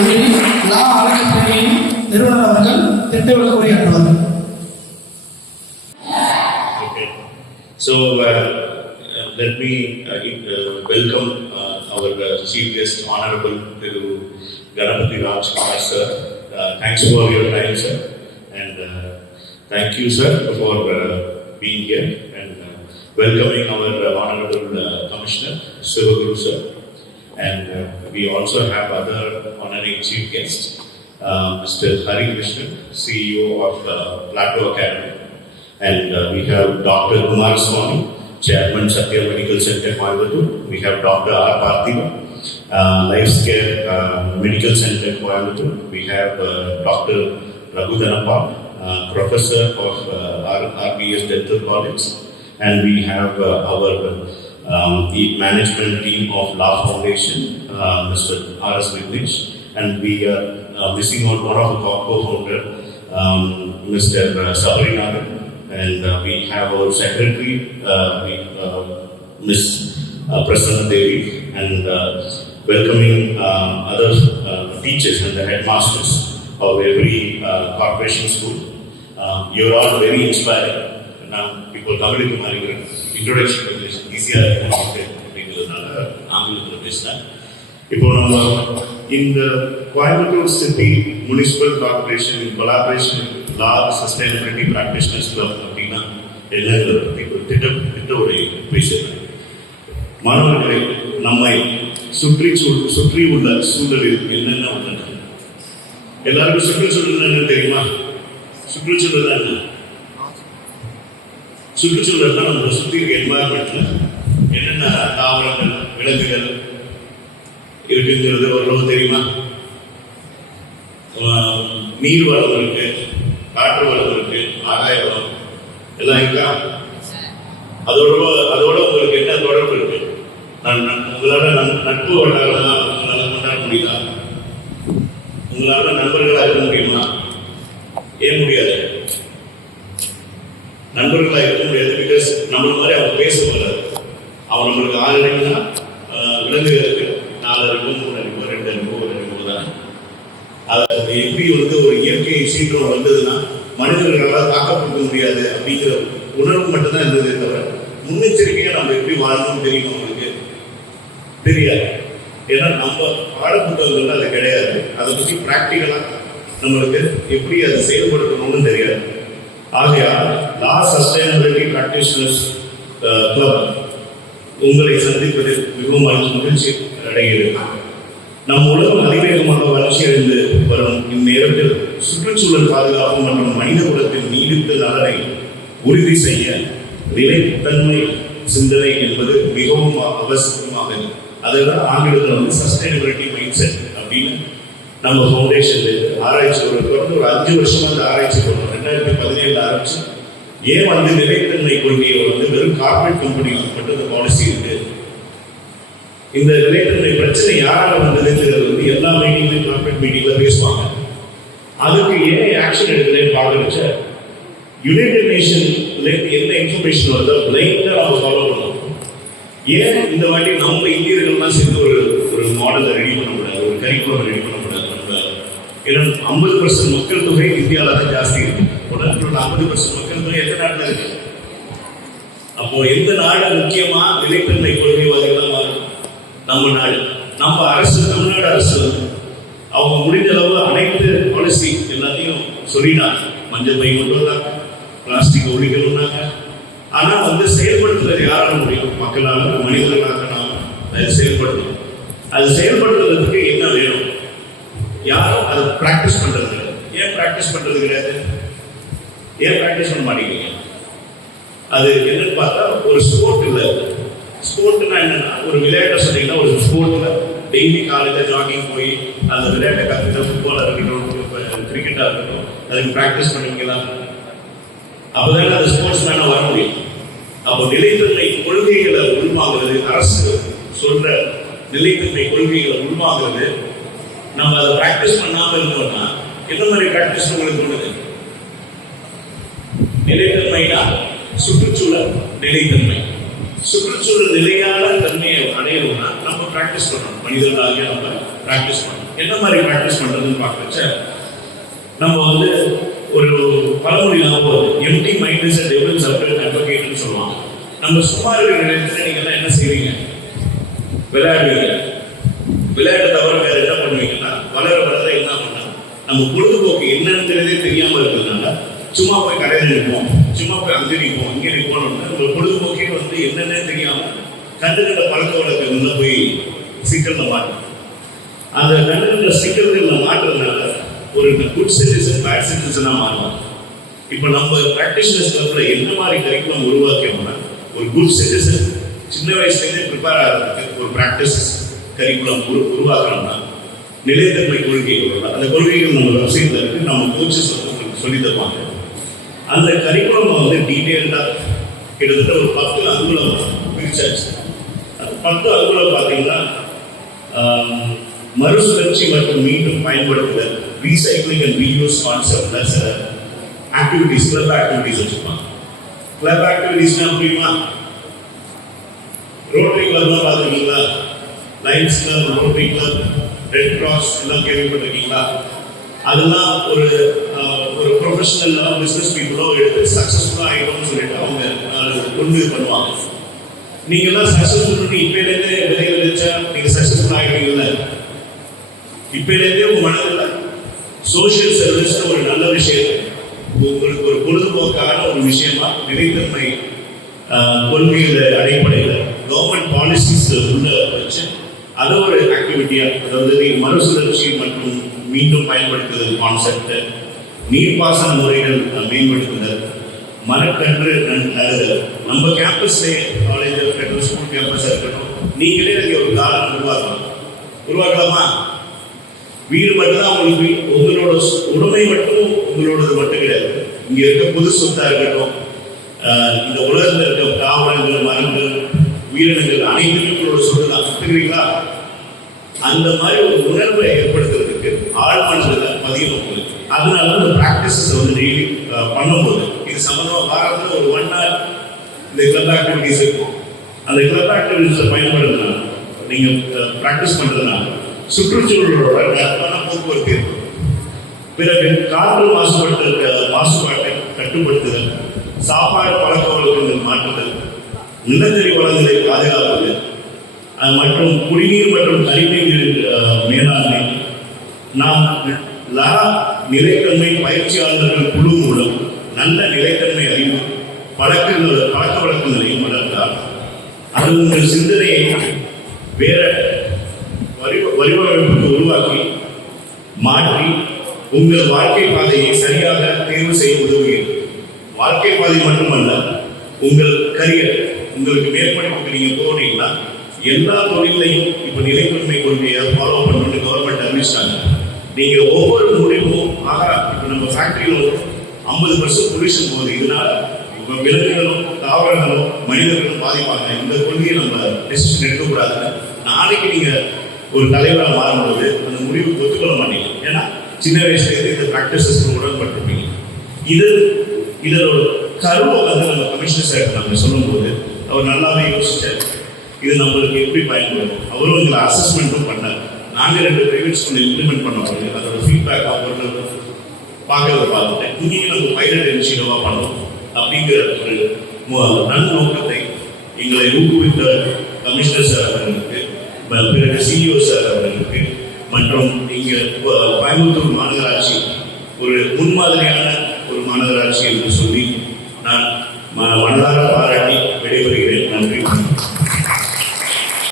இதில் லா அறக்கட்டளையின் நிறுவனர் அவர்கள் திட்ட விளக்க உரையாற்றுவார்கள். So let me welcome our chief guest, Honorable Ganapathy Rajkumar sir. Thanks for your time, sir, and thank you, sir, for being here and welcoming our Honorable Commissioner Sivaguru sir. And we also have other honorary chief guests, Mr. Hari Krishnan, CEO of Plateau Academy. And we have Dr. Kumar Swami, Chairman Satya Medical Center, Coimbatore. We have Dr. R. Parthiva, Lifescare Medical Center, Coimbatore. We have Dr. Raghu Dhanappa, Professor of RBS Dental College. And we have our the management team of Law Foundation, Mr. R.S. Vignesh. And we are missing out one of the co-founder, Mr. Sabarinagan. And we have our secretary, Ms. Prasanna Devi, and welcoming other teachers and the headmasters of every corporation school. You're all very inspiring. Now, people come to my introduction easier அப்படிங்கிறதுனால ஆங்கிலத்தில் பேசினேன். இப்போ நம்ம இந்த Coimbatore city municipal corporation collaboration லா sustainability practitioners club அப்படின்னா என்னங்கிறத பற்றி ஒரு திட்ட உரை பேசுகிறேன். மாணவர்களை நம்மை சுற்றி உள்ள சூழலில் என்னென்ன உள்ளன? எல்லாருக்கும் சுற்றுச்சூழல் என்ன தெரியுமா? சுற்றுச்சூழல் என்ன? சுற்றுச்சூழல் தான் நம்ம சுற்றி இருக்க என்வாயர்மெண்ட்ல என்னென்ன தாவரங்கள் விலங்குகள் இருக்குங்கிறது ஓரளவு தெரியுமா? நீர் வளம் இருக்கு, காற்று வளம் இருக்கு, ஆகாய வளம் எல்லாம் இருக்கா? அதோட உங்களுக்கு என்ன தொடர்பு இருக்கு? உங்களால நட்பு வட்டாரம்லாம் உங்களால கொண்டாட முடியுதா? உங்களால நண்பர்களாக இருக்க முடியுமா? ஏன் முடியாது? நண்பர்களாக இருக்க முடியாது. பிகாஸ் நம்மள மாதிரி அவங்க பேச போறாரு. அவன் நம்மளுக்கு 6 அறிவுனா விலங்குகளுக்கு 4 அறிவு, 3 அறிவு, 2 அறிவு, 1 அறிவு தான். அது எப்படி ஒரு இயற்கை சீற்றம் வந்ததுன்னா மனிதர்களால் தாக்கப்படுத்த முடியாது அப்படிங்கிற உணர்வு மட்டும்தான் இருந்ததே தவிர முன்னெச்சரிக்கையா நம்ம எப்படி வாழணும்னு தெரியும் அவங்களுக்கு தெரியாது. ஏன்னா நம்ம பாடப்புத்தகங்கள்ல அது கிடையாது. அதை பற்றி பிராக்டிக்கலா நம்மளுக்கு எப்படி அதை செயல்படுத்தணும்னு தெரியாது. ஆகையால் லா சஸ்டைனபிலிட்டி பிராக்டிஷனர்ஸ் கிளப் உங்களை சந்திப்பதில் மிகவும் மகிழ்ச்சி அடைகிறது. நம் உலகம் அதிவேகமாக வளர்ச்சி அடைந்து வரும் இந்நேரத்தில் சுற்றுச்சூழல் பாதுகாப்பு மற்றும் மனித குலத்தின் நீடித்த நலனை உறுதி செய்ய நிலைத்தன்மை சிந்தனை என்பது மிகவும் அவசியமாக. அதுதான் ஆங்கிலத்தில் சஸ்டைனபிலிட்டி மைண்ட் செட் அப்படின்னு நம்ம ஃபவுண்டேஷன்ல ஆராய்ச்சி தொடர்ந்து ஒரு 5 வருஷமா அந்த ஆராய்ச்சி பண்ணோம். 2017 ஆரம்பிச்சு ஏன் நிலைத்தன்மை கொள்கையை வெறும் கார்பரேட் கம்பெனிகளுக்கு மட்டும் இந்த பாலிசி இருக்கு. இந்த நிலைத்தன்மை பிரச்சனை யாரால வந்ததுங்கிறது எல்லா மீட்டிங்லையும் கார்பரேட் மீட்டிங்ல பேசுவாங்க. அதுக்கு ஏன் ஆக்ஷன் எடுக்கலன்னு பார்க்கறச்ச யுனைடெட் நேஷன்ல என்ன இன்ஃபர்மேஷன் வருதோ பிளைண்டா நம்ம ஃபாலோ பண்ணணும். ஏன் இந்த மாதிரி நம்ம இந்தியர்கள்லாம் சேர்ந்து ஒரு மாடலை ரெடி பண்ண முடியாது, ஒரு கரிக்குலம் ரெடி பண்ண முடியாது? நம்ம ஏன்னா 50% மக்கள் தொகை இந்தியாவில தான் ஜாஸ்தி இருக்கு. உலகத்தில் 50% மக்கள் தொகை எந்த நாட்டில் இருக்கு? அப்போ எந்த நாடு முக்கியமா நிலைத்தன்மை கொள்கைவாதிகளாக மாறும்? நம்ம நாடு. நம்ம அரசு, தமிழ்நாடு அரசு அவங்க முடிஞ்ச அளவு அனைத்து பாலிசி எல்லாத்தையும் சொல்லினாங்க. மஞ்சள் பை கொண்டு வந்தாங்க, பிளாஸ்டிக் ஒழிக்கணும்னாங்க. ஆனா செயல்படுத்துறது யாரால முடியும்? மக்களால், மனிதர்களாக நாம் அதை செயல்படுத்தணும். அது செயல்படுத்துறதுக்கு என்ன வேணும்? யாரும் அதை பிராக்டிஸ் பண்றது கிடையாது. ஏன் பிராக்டிஸ் பண்றது கிடையாது? ஏன் பிராக்டிஸ் பண்ண மாட்டேங்கிறீங்க? அது என்னன்னு பார்த்தா ஒரு ஸ்போர்ட் இல்லை. ஸ்போர்ட்னா என்னன்னா ஒரு விளையாட்டை சொன்னீங்கன்னா ஒரு ஸ்போர்ட்ல டெய்லி காலையில ஜாகிங் போய் அந்த விளையாட்டை கற்றுக்கிட்ட ஃபுட்பாலாக இருக்கட்டும், கிரிக்கெட்டாக இருக்கட்டும், அதுக்கு ப்ராக்டிஸ் பண்ணுவீங்களா? அப்போதானே அந்த ஸ்போர்ட்ஸ் மேனாக வர முடியும். அப்போ நிலைத்தன்மை கொள்கைகளை உள்வாங்கிறது, அரசு சொல்ற நிலைத்தன்மை கொள்கைகளை உள்வாங்கிறது, நம்ம அதை ப்ராக்டிஸ் பண்ணாமல் இருந்தோம்னா என்ன மாதிரி ப்ராக்டிஸ் உங்களுக்கு பண்ணுது? நிலைத்தன்மைனா சுற்றுச்சூழல் நிலைத்தன்மை. சுற்றுச்சூழல் நிலையான தன்மையை அடையணும்னா நம்ம பிராக்டிஸ் பண்ணணும். மனிதர்களாக நம்ம பிராக்டிஸ் பண்ணணும். என்ன மாதிரி பிராக்டிஸ் பண்றதுன்னு பார்க்கச்ச நம்ம வந்து ஒரு பழமொழிலாம் போகுது, empty mind is a devil's advocate சொல்லுவாங்க. நம்ம சும்மா இருக்கிற நேரத்தில் நீங்க எல்லாம் என்ன செய்வீங்க? விளையாடுவீங்க. விளையாட்டு தவிர வேற என்ன பண்ணுவீங்கன்னா வளர வளர என்ன பண்ணா நம்ம பொழுதுபோக்கு என்னங்கிறதே தெரியாம இருக்கிறதுனால சும்மா போய் கடையில் நிற்போம், சும்மா போய் அங்கே நிற்போம், இங்கே நிற்போம்னு நம்ம பொழுதுபோக்கே வந்து என்னென்ன தெரியாம கண்டுகிட்ட பழக்க வழக்கங்கள்ல போய் சிக்கல்ல மாட்டோம். அந்த கண்டுகிட்ட சிக்கல்களை மாற்றுறதுனால ஒரு குட் சிட்டிசன் பேட் சிட்டிசனா மாறும். இப்போ நம்ம பிராக்டிஷனர்ஸ் கிளப்ல என்ன மாதிரி கரிக்குலம் உருவாக்கியோம்னா ஒரு குட் சிட்டிசன் சின்ன வயசுலேருந்தே ப்ரிப்பேர் ஆகிறதுக்கு ஒரு ப்ராக்டிஸ் கரிக்குலம் உருவாக்கணும்னா நிலைத்தன்மை கொள்கைகள், அந்த கொள்கைகள் நம்ம வெப்சைட்ல இருக்கு, நம்ம கோச்சஸ் உங்களுக்கு சொல்லி தருவாங்க. அந்த கரிக்குலம் வந்து டீட்டெயில்டாக கிட்டத்தட்ட ஒரு 10 அங்குலம் பிரிச்சாச்சு. அந்த 10 அங்குலம் பார்த்தீங்கன்னா மறுசுழற்சி மற்றும் மீண்டும் பயன்படுத்துதல், recycling and reuse concept plus activities, club activities வச்சுருப்பாங்க. கிளப் ஆக்டிவிட்டிஸ்னா அப்படின்னா ரோட்டரி கிளப்லாம் பார்த்துருக்கீங்களா? Lines club, rotary club, red cross எல்லாம் கேள்விப்பட்டிருக்கீங்களா? அதெல்லாம் ஒரு ப்ரொஃபஷனல் பிஸ்னஸ் பீப்புளோ எடுத்து சக்ஸஸ்ஃபுல்லாக ஆகிடும்னு சொல்லிட்டு அவங்க கொண்டு பண்ணுவாங்க. நீங்கள்லாம் சக்ஸஸ்ஃபுல் இப்போலேருந்தே விதை விதைச்சா நீங்கள் சக்ஸஸ்ஃபுல் ஆகிடுவீங்கல்ல. இப்போலேருந்தே உங்கள் மனதில் சோஷியல் சர்வீஸ் ஒரு நல்ல விஷயம், உங்களுக்கு ஒரு பொழுதுபோக்கான ஒரு விஷயமா நிலைத்தன்மை கொள்கைகள் அடிப்படையில் கவர்மெண்ட் பாலிசிஸ் உள்ள வச்சு அதை ஒரு ஆக்டிவிட்டியா, அதாவது மறுசுழற்சி மற்றும் மீண்டும் பயன்படுத்துதல் கான்செப்ட், நீர்ப்பாசன முறைகள் மேம்படுத்துதல், மரக்கன்று நடுதல். நம்ம கேம்பஸ்லேயே காலேஜ் இருக்கட்டும், ஸ்கூல் கேம்பஸாக இருக்கட்டும், நீங்களே இங்கே ஒரு காலம் உருவாக்கலாமா? வீடு மட்டும்தான் உங்களுக்கு, உங்களோட உடைமை மட்டும் உங்களோடது மட்டும் கிடையாது. இங்கே இருக்க புது சொத்தாக இருக்கட்டும், இந்த உலகத்தில் இருக்க தாவரங்கள், மரங்கள், உயிரினங்கள் அனைத்துமே உங்களோட சொத்து தான். கற்றுக்கிறீங்களா? அந்த மாதிரி ஒரு உணர்வை ஏற்படுத்துறதுக்கு ஆழ்மனதில் பதியணும். அதனால அந்த ப்ராக்டிசஸ் வந்து டெய்லி பண்ணும்போது இது சம்மந்தமாக வாரத்தில் ஒரு 1 hour இந்த கிளப் ஆக்டிவிட்டிஸ் இருக்கும். அந்த கிளப் ஆக்டிவிட்டிஸை பயன்படுத்தினா நீங்கள் ப்ராக்டிஸ் பண்ணுறதுனால சுற்றுச்சூழலோட நட்பான போக்குவரத்து இருக்கும். பிறகு காற்று மாசுபாட்டை கட்டுப்படுத்துதல், சாப்பாடு பழக்க வழக்கங்கள் மாற்றுதல், நிலத்தடி வளங்களை பாதுகாப்பது மற்றும் குடிநீர் மற்றும் கழிவுநீர் மேலாண்மை. நாம் நிலைத்தன்மை பயிற்சியாளர்கள் குழு மூலம் நல்ல நிலைத்தன்மை அறிவு பழக்க வழக்கங்களையும் வளர்த்தால் அது உங்கள் சிந்தனையை வேற வடிவமைப்புக்கு உருவாக்கி மாற்றி உங்கள் வாழ்க்கை பாதையை சரியாக தேர்வு செய்ய உதவுகிறது. வாழ்க்கை பாதை மட்டுமல்ல, உங்கள் கரியர், உங்களுக்கு மேற்படிப்புக்கு நீங்க போனீங்கன்னா எல்லா தொழிலையும் இப்ப நிலைத்தன்மை கொள்கையை ஃபாலோ பண்ணணும்னு கவர்மெண்ட் அறிவிச்சாங்க. நீங்க ஒவ்வொரு முடிவும் இப்ப நம்ம ஃபேக்டரியில 50% பொல்யூஷன் போகுது. இதனால இப்ப விலங்குகளும் தாவரங்களும் மனிதர்களும் பாதிப்பாங்க. இந்த கொள்கையை நம்ம டெசிஷன் எடுக்கக்கூடாது. நாளைக்கு நீங்க ஒரு தலைவராக மாறும்போது அந்த முடிவுக்கு ஒத்துக்கொள்ள மாட்டீங்க. ஏன்னா சின்ன வயசுலேருந்து இந்த ப்ராக்டிசஸ் உடன்பட்டிருப்பீங்க. இதோட கருவை வந்து நம்ம கமிஷனர் சார் நம்ம சொல்லும்போது அவர் நல்லாவே யோசிச்சார், இது நம்மளுக்கு எப்படி பயன்படும். அவரும் இதில் அசஸ்மெண்ட்டும் பண்ணார். நாங்கள் 2 பிரைவேட் ஸ்கூலில் இம்ப்ளிமெண்ட் பண்ணுவோம். அதோட ஃபீட்பேக் அவர்கள் பார்க்கறத பார்த்துட்டேன். இங்கேயும் நம்ம பைலட் இனிஷியேட்டிவாக பண்ணணும் அப்படிங்கிற ஒரு நன்னோக்கத்தை எங்களை ஊக்குவித்த கமிஷனர் சார் அவர்களுக்கு, பிறகு சிஇஓ சார் அவர்களுக்கு மற்றும் இங்கே கோயம்புத்தூர் மாநகராட்சி ஒரு முன்மாதிரியான ஒரு மாநகராட்சி என்று சொல்லி நான் மனதார